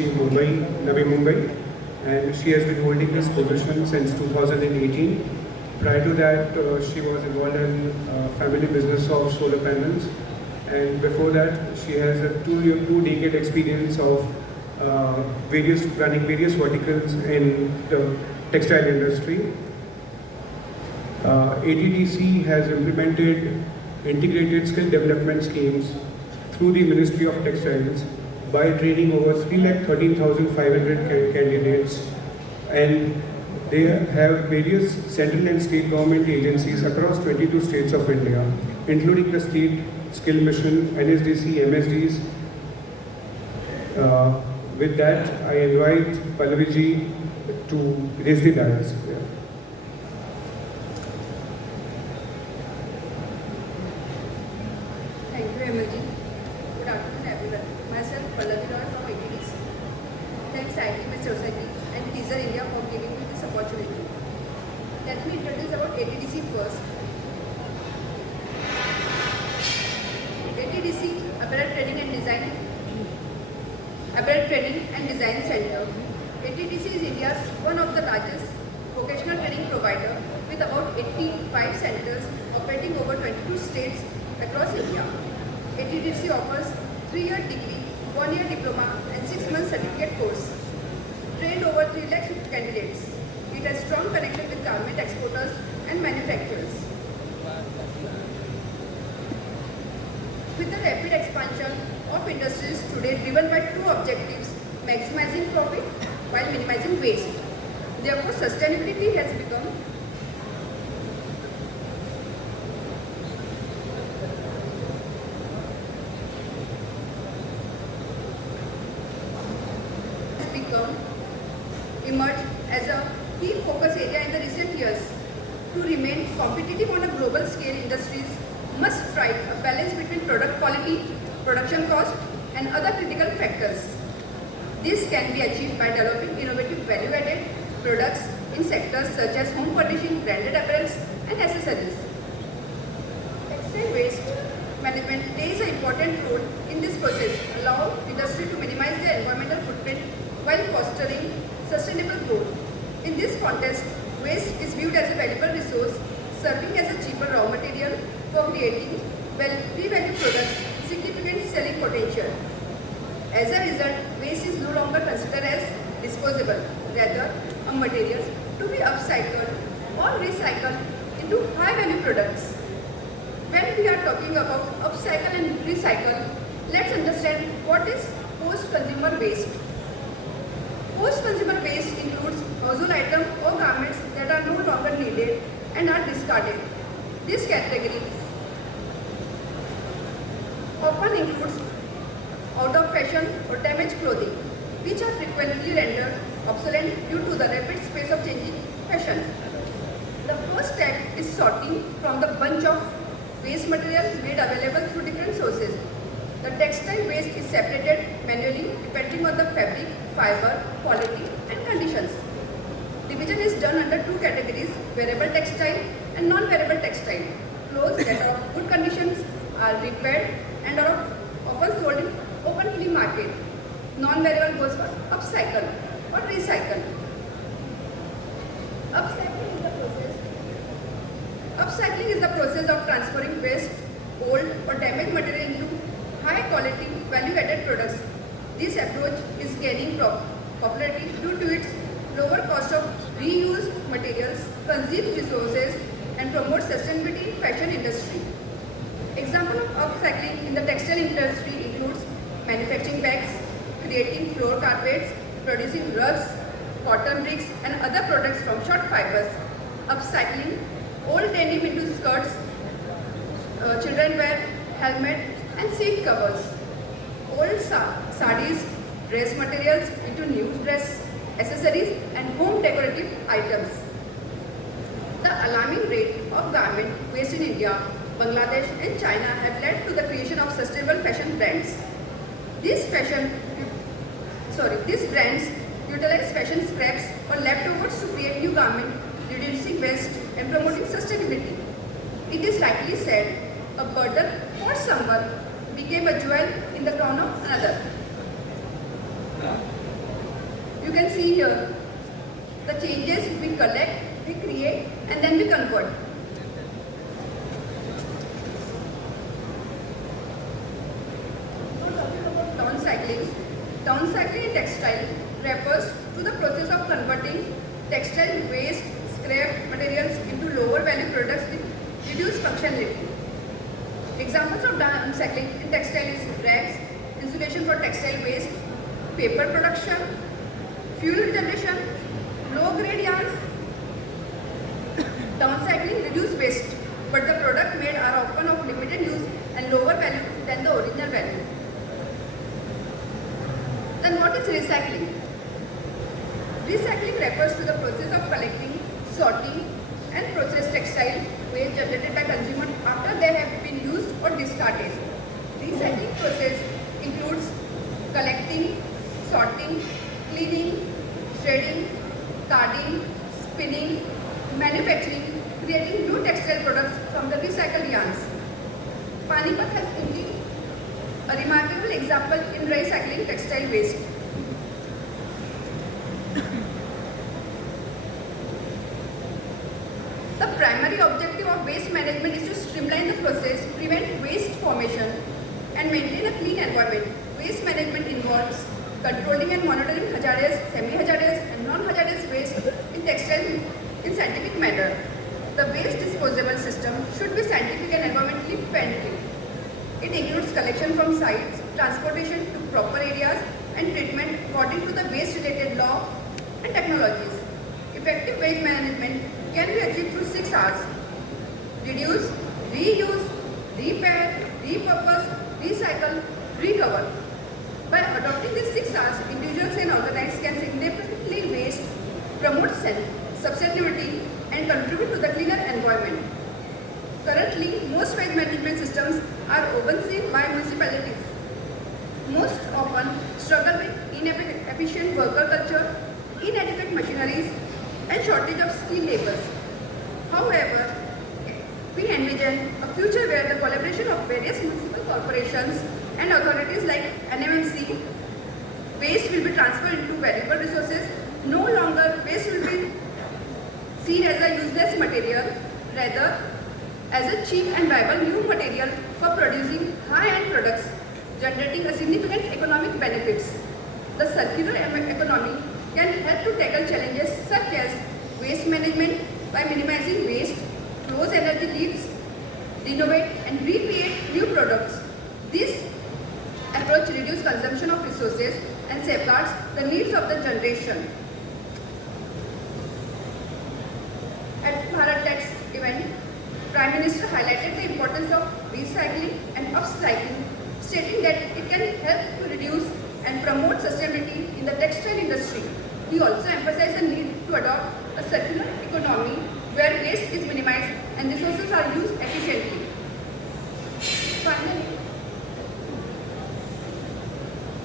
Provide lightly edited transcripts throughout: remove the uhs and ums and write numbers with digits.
NTPC Mumbai, Navi Mumbai, and she has been holding this position since 2018. Prior to that, she was involved in family business of solar panels, and before that, she has a two-decade experience of running various verticals in the textile industry. ATDC has implemented integrated skill development schemes through the Ministry of Textiles by training over 3,13,500 candidates, and they have various central and state government agencies across 22 states of India, including the State Skill Mission, NSDC, MSDs. With that, I invite Pallavi ji to raise the dais. Thank you, MLG. Good afternoon, everyone. Myself, Pallavi Roy from ATDC. Thanks, ITMS Society and Teaser India for giving me this opportunity. Let me introduce about ATDC first. ATDC, Apparel Training and Design Center. ATDC is India's one of the largest vocational training provider with about 85 centers operating over 22 states across India. ATDC offers 3-year degree, 1-year diploma and 6-month certificate course. Trained over 3 lakh candidates. It has strong connection with garment exporters and manufacturers. With the rapid expansion of industries today driven by two objectives, maximizing profit while minimizing waste. Therefore, sustainability has become emerged as a key focus area in the recent years. To remain competitive on a global scale, industries must strike a balance between product quality, production cost, and other critical factors. This can be achieved by developing innovative value-added products in sectors such as home furnishing, branded apparels, and accessories. Textile waste management plays an important role in this process, allowing industry to minimize their environmental footprint while fostering sustainable growth. In this context, waste is viewed as a valuable resource, serving as a cheaper raw material for creating high-value products with significant selling potential. As a result, waste is no longer considered as disposable, rather a material to be upcycled or recycled into high-value products. When we are talking about upcycle and recycle, let's understand what is post-consumer waste. Post-consumer waste includes household items or garments that are no longer needed and are discarded. This category often includes out of fashion or damaged clothing, which are frequently rendered obsolete due to the rapid pace of changing fashion. The first step is sorting from the bunch of waste material made available through different sources. The textile waste is separated manually depending on the fabric, fiber, quality and conditions. Division is done under two categories, wearable textile and non-wearable textile. Clothes that are of good conditions are repaired and are often sold in open flea market. Non-wearable goes for upcycle or recycle. Upcycling is the process of transferring waste, old or damaged material into high quality value-added products. This approach is gaining popularity due to its lower cost of reused materials, conserves resources and promotes sustainability in fashion industry. Example of upcycling in the textile industry includes manufacturing bags, creating floor carpets, producing rugs, cotton bricks and other products from short fibers. Upcycling old denim into skirts, children wear, helmet and seat covers. Old sarees, dress materials into new dress, accessories and home decorative items. The alarming rate of garment waste in India, Bangladesh and China have led to the creation of sustainable fashion brands. These brands utilize fashion scraps or leftovers to create new garments, reducing waste and promoting sustainability. It is rightly said, a burden for someone became a jewel in the crown of another. You can see here the changes we collect, we create, and then we convert. Now talking about downcycling. Downcycling in textile refers to the process of converting textile waste, scrap materials into lower value products with reduced functionality. Examples of downcycling in textile is rags, insulation for textile waste, paper production, fuel generation, low-grade yarns. Downcycling reduce waste, but the product made are often of limited use and lower value than the original value. Then what is recycling? Recycling refers to the process of collecting, sorting, and processed textile waste generated by consumers after they have been used or discarded. Recycling process includes collecting, sorting, cleaning, shredding, carding, spinning, manufacturing, creating new textile products from the recycled yarns. Panipat has indeed a remarkable example in recycling textile waste. The primary objective of waste management is to streamline the process, prevent waste formation, and maintain a clean environment. Waste management involves controlling and monitoring hazardous, semi-hazardous, and non-hazardous waste in textile in scientific manner. The waste disposal system should be scientific and environmentally friendly. It includes collection from sites, transportation to proper areas, and treatment according to the waste-related law and technologies. Effective waste management can be achieved through 6 R's: reduce, reuse, repair, repurpose, recycle, recover. By adopting these 6 R's, individuals and organizations can significantly waste, promote sustainability, and contribute to the cleaner environment. Currently, most waste management systems are overseen by municipalities. Most often struggle with inefficient worker culture, inadequate machineries, and shortage of skilled laborers. However, we envision a future where the collaboration of various municipal corporations and authorities like NMMC, waste will be transferred into valuable resources. No longer waste will be seen as a useless material, rather as a cheap and viable new material for producing high-end products, generating a significant economic benefits. The circular economy can help to tackle challenges such as waste management by minimizing waste, close energy leaks, renovate and recreate new products. This approach reduces consumption of resources and safeguards the needs of the generation. At Bharat Tech's event, Prime Minister highlighted the importance of recycling and upcycling, stating that it can help to reduce and promote sustainability in the textile industry. He also emphasized the need to adopt a circular economy where waste is minimized and resources are used efficiently. Finally,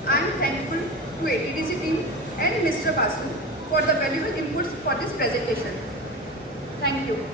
I am thankful to ATDC team and Mr. Basu for the valuable inputs for this presentation. Thank you.